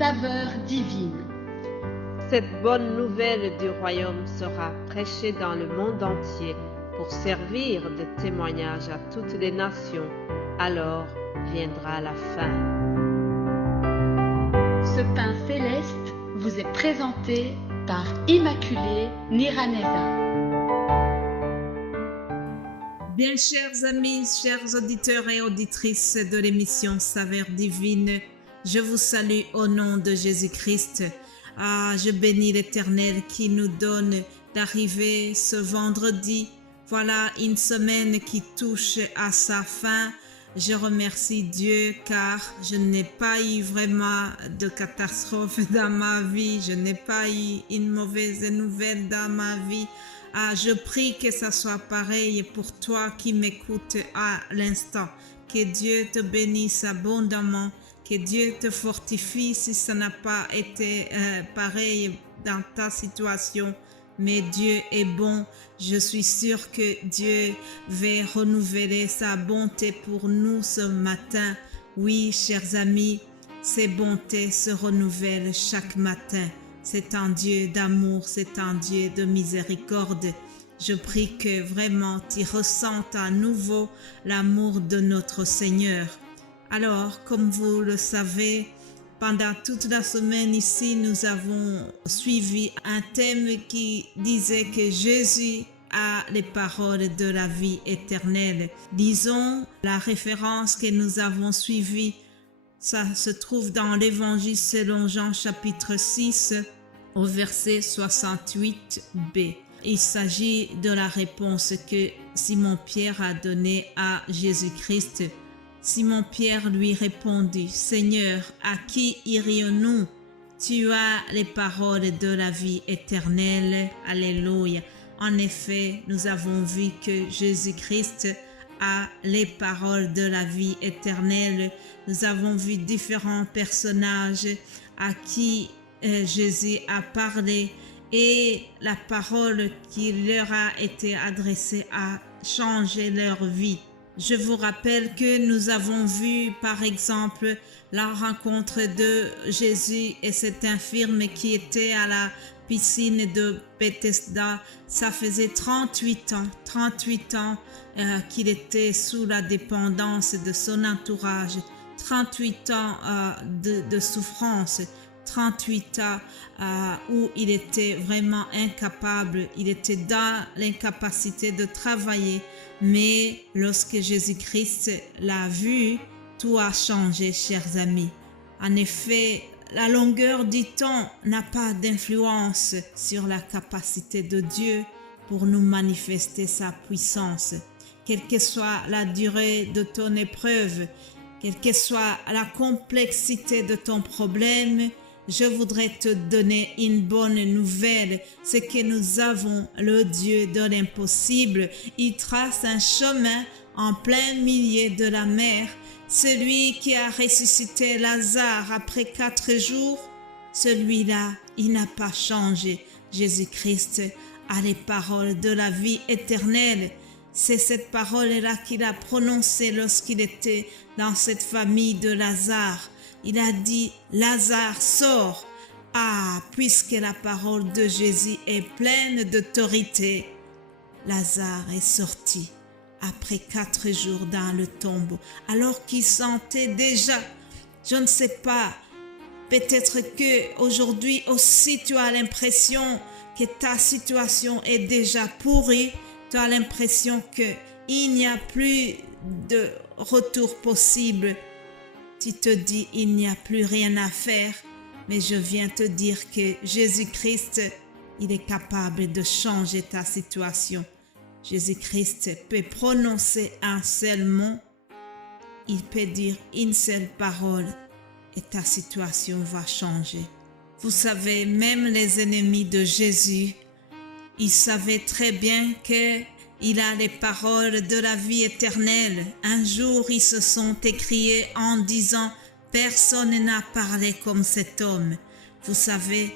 saveur divine. Cette bonne nouvelle du royaume sera prêchée dans le monde entier pour servir de témoignage à toutes les nations. Alors viendra la fin. Ce pain céleste vous est présenté par Immaculée Niraneza. Bien, chers amis, chers auditeurs et auditrices de l'émission Saveur divine, je vous salue au nom de Jésus-Christ. Je bénis l'Éternel qui nous donne d'arriver ce vendredi. Voilà une semaine qui touche à sa fin. Je remercie Dieu car je n'ai pas eu vraiment de catastrophe dans ma vie. Je n'ai pas eu une mauvaise nouvelle dans ma vie. Je prie que ça soit pareil pour toi qui m'écoutes à l'instant. Que Dieu te bénisse abondamment. Que Dieu te fortifie si ça n'a pas été pareil dans ta situation. Mais Dieu est bon. Je suis sûre que Dieu va renouveler sa bonté pour nous ce matin. Oui, chers amis, ses bontés se renouvellent chaque matin. C'est un Dieu d'amour, c'est un Dieu de miséricorde. Je prie que vraiment tu ressentes à nouveau l'amour de notre Seigneur. Alors, comme vous le savez, pendant toute la semaine ici, nous avons suivi un thème qui disait que Jésus a les paroles de la vie éternelle. Disons, la référence que nous avons suivie, ça se trouve dans l'Évangile selon Jean chapitre 6 au verset 68b. Il s'agit de la réponse que Simon-Pierre a donnée à Jésus-Christ. Simon-Pierre lui répondit, « Seigneur, à qui irions-nous? Tu as les paroles de la vie éternelle. » Alléluia. En effet, nous avons vu que Jésus-Christ a les paroles de la vie éternelle. Nous avons vu différents personnages à qui Jésus a parlé et la parole qui leur a été adressée a changé leur vie. Je vous rappelle que nous avons vu par exemple la rencontre de Jésus et cet infirme qui était à la piscine de Bethesda. Ça faisait 38 ans qu'il était sous la dépendance de son entourage, 38 ans de souffrance, 38 ans où il était vraiment incapable, il était dans l'incapacité de travailler. Mais lorsque Jésus-Christ l'a vu, tout a changé, chers amis. En effet, la longueur du temps n'a pas d'influence sur la capacité de Dieu pour nous manifester sa puissance. Quelle que soit la durée de ton épreuve, quelle que soit la complexité de ton problème, je voudrais te donner une bonne nouvelle, c'est que nous avons le Dieu de l'impossible. Il trace un chemin en plein milieu de la mer. Celui qui a ressuscité Lazare après 4 jours, celui-là, il n'a pas changé. Jésus-Christ a les paroles de la vie éternelle. C'est cette parole-là qu'il a prononcée lorsqu'il était dans cette famille de Lazare. Il a dit, Lazare, sors. Puisque la parole de Jésus est pleine d'autorité, Lazare est sorti après 4 jours dans le tombeau, alors qu'il sentait déjà, je ne sais pas, peut-être que aujourd'hui aussi tu as l'impression que ta situation est déjà pourrie, tu as l'impression qu'il n'y a plus de retour possible. Tu te dis, il n'y a plus rien à faire, mais je viens te dire que Jésus-Christ, il est capable de changer ta situation. Jésus-Christ peut prononcer un seul mot, il peut dire une seule parole et ta situation va changer. Vous savez, même les ennemis de Jésus, ils savaient très bien que il a les paroles de la vie éternelle. Un jour, ils se sont écriés en disant « Personne n'a parlé comme cet homme ». Vous savez,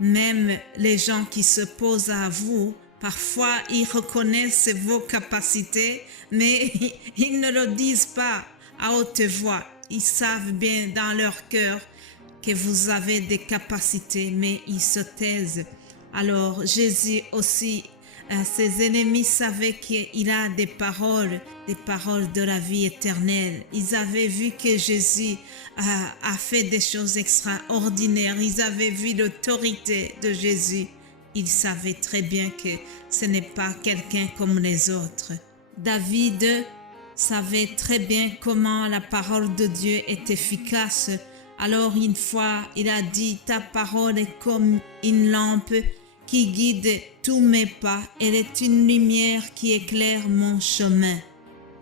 même les gens qui se posent à vous, parfois ils reconnaissent vos capacités, mais ils ne le disent pas à haute voix. Ils savent bien dans leur cœur que vous avez des capacités, mais ils se taisent. Alors Jésus aussi, ses ennemis savaient qu'il a des paroles de la vie éternelle. Ils avaient vu que Jésus a fait des choses extraordinaires. Ils avaient vu l'autorité de Jésus. Ils savaient très bien que ce n'est pas quelqu'un comme les autres. David savait très bien comment la parole de Dieu est efficace. Alors une fois, il a dit, ta parole est comme une lampe qui guide tous mes pas. Elle est une lumière qui éclaire mon chemin.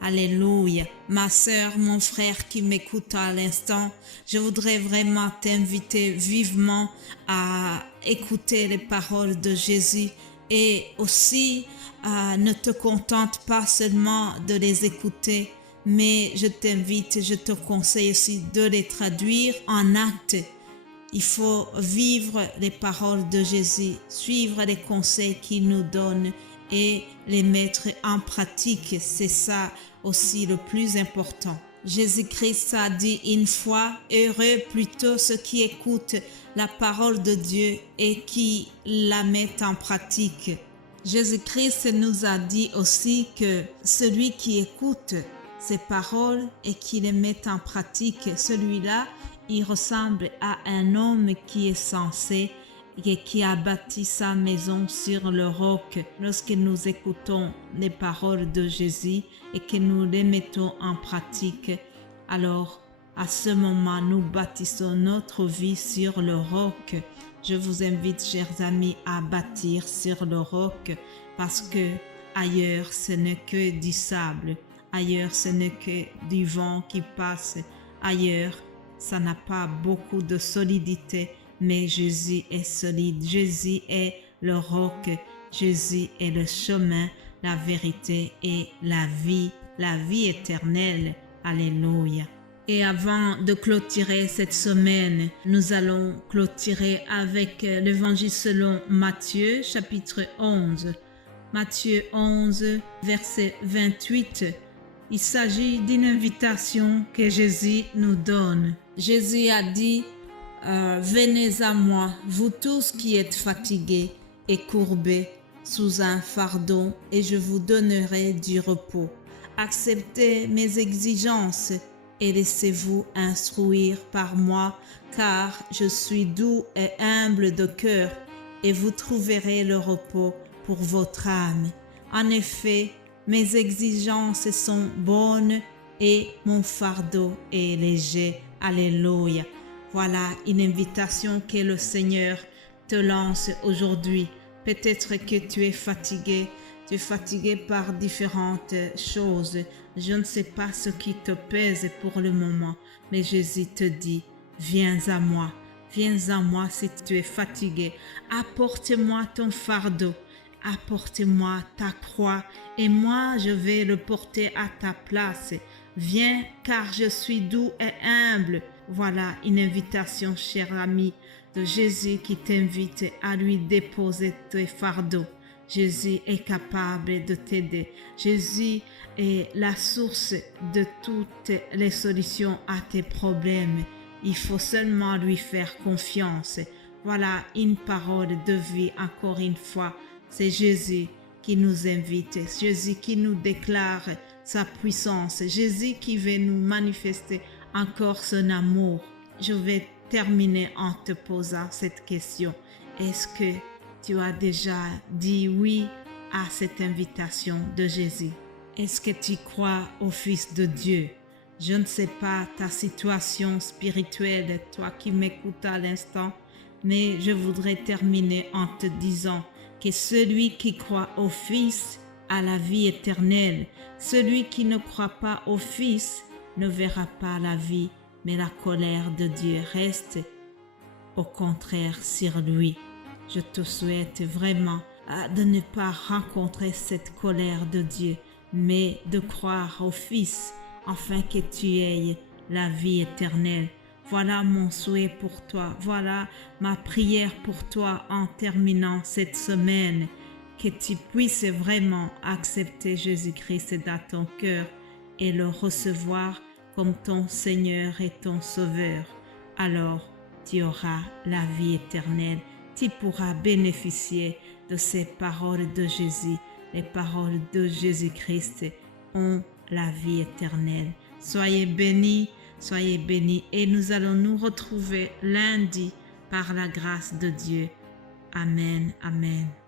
Alléluia. Ma sœur, mon frère qui m'écoute à l'instant, je voudrais vraiment t'inviter vivement à écouter les paroles de Jésus et aussi ne te contente pas seulement de les écouter, mais je t'invite, je te conseille aussi de les traduire en actes. Il faut vivre les paroles de Jésus, suivre les conseils qu'il nous donne et les mettre en pratique. C'est ça aussi le plus important. Jésus-Christ a dit une fois, heureux plutôt ceux qui écoutent la parole de Dieu et qui la mettent en pratique. Jésus-Christ nous a dit aussi que celui qui écoute ces paroles et qui les met en pratique, celui-là, il ressemble à un homme qui est sensé et qui a bâti sa maison sur le roc. Lorsque nous écoutons les paroles de Jésus et que nous les mettons en pratique, alors à ce moment, nous bâtissons notre vie sur le roc. Je vous invite, chers amis, à bâtir sur le roc parce que ailleurs, ce n'est que du sable. Ailleurs, ce n'est que du vent qui passe. Ailleurs, ça n'a pas beaucoup de solidité, mais Jésus est solide. Jésus est le roc. Jésus est le chemin, la vérité et la vie éternelle. Alléluia. Et avant de clôturer cette semaine, nous allons clôturer avec l'évangile selon Matthieu, chapitre 11. Matthieu 11, verset 28. Il s'agit d'une invitation que Jésus nous donne. Jésus a dit, venez à moi, vous tous qui êtes fatigués et courbés sous un fardeau, et je vous donnerai du repos. Acceptez mes exigences et laissez-vous instruire par moi, car je suis doux et humble de cœur, et vous trouverez le repos pour votre âme. En effet, mes exigences sont bonnes et mon fardeau est léger. Alléluia. Voilà une invitation que le Seigneur te lance aujourd'hui. Peut-être que tu es fatigué par différentes choses. Je ne sais pas ce qui te pèse pour le moment, mais Jésus te dit, viens à moi si tu es fatigué. Apporte-moi ton fardeau. Apporte-moi ta croix et moi je vais le porter à ta place. Viens car je suis doux et humble. Voilà une invitation, cher ami, de Jésus qui t'invite à lui déposer tes fardeaux. Jésus est capable de t'aider. Jésus est la source de toutes les solutions à tes problèmes. Il faut seulement lui faire confiance. Voilà une parole de vie encore une fois. C'est Jésus qui nous invite, Jésus qui nous déclare sa puissance, Jésus qui veut nous manifester encore son amour. Je vais terminer en te posant cette question. Est-ce que tu as déjà dit oui à cette invitation de Jésus? Est-ce que tu crois au Fils de Dieu? Je ne sais pas ta situation spirituelle, toi qui m'écoutes à l'instant, mais je voudrais terminer en te disant que celui qui croit au Fils a la vie éternelle. Celui qui ne croit pas au Fils ne verra pas la vie, mais la colère de Dieu reste au contraire sur lui. Je te souhaite vraiment de ne pas rencontrer cette colère de Dieu, mais de croire au Fils afin que tu aies la vie éternelle. Voilà mon souhait pour toi. Voilà ma prière pour toi en terminant cette semaine. Que tu puisses vraiment accepter Jésus-Christ dans ton cœur et le recevoir comme ton Seigneur et ton Sauveur. Alors, tu auras la vie éternelle. Tu pourras bénéficier de ces paroles de Jésus. Les paroles de Jésus-Christ ont la vie éternelle. Soyez bénis et nous allons nous retrouver lundi par la grâce de Dieu. Amen, amen.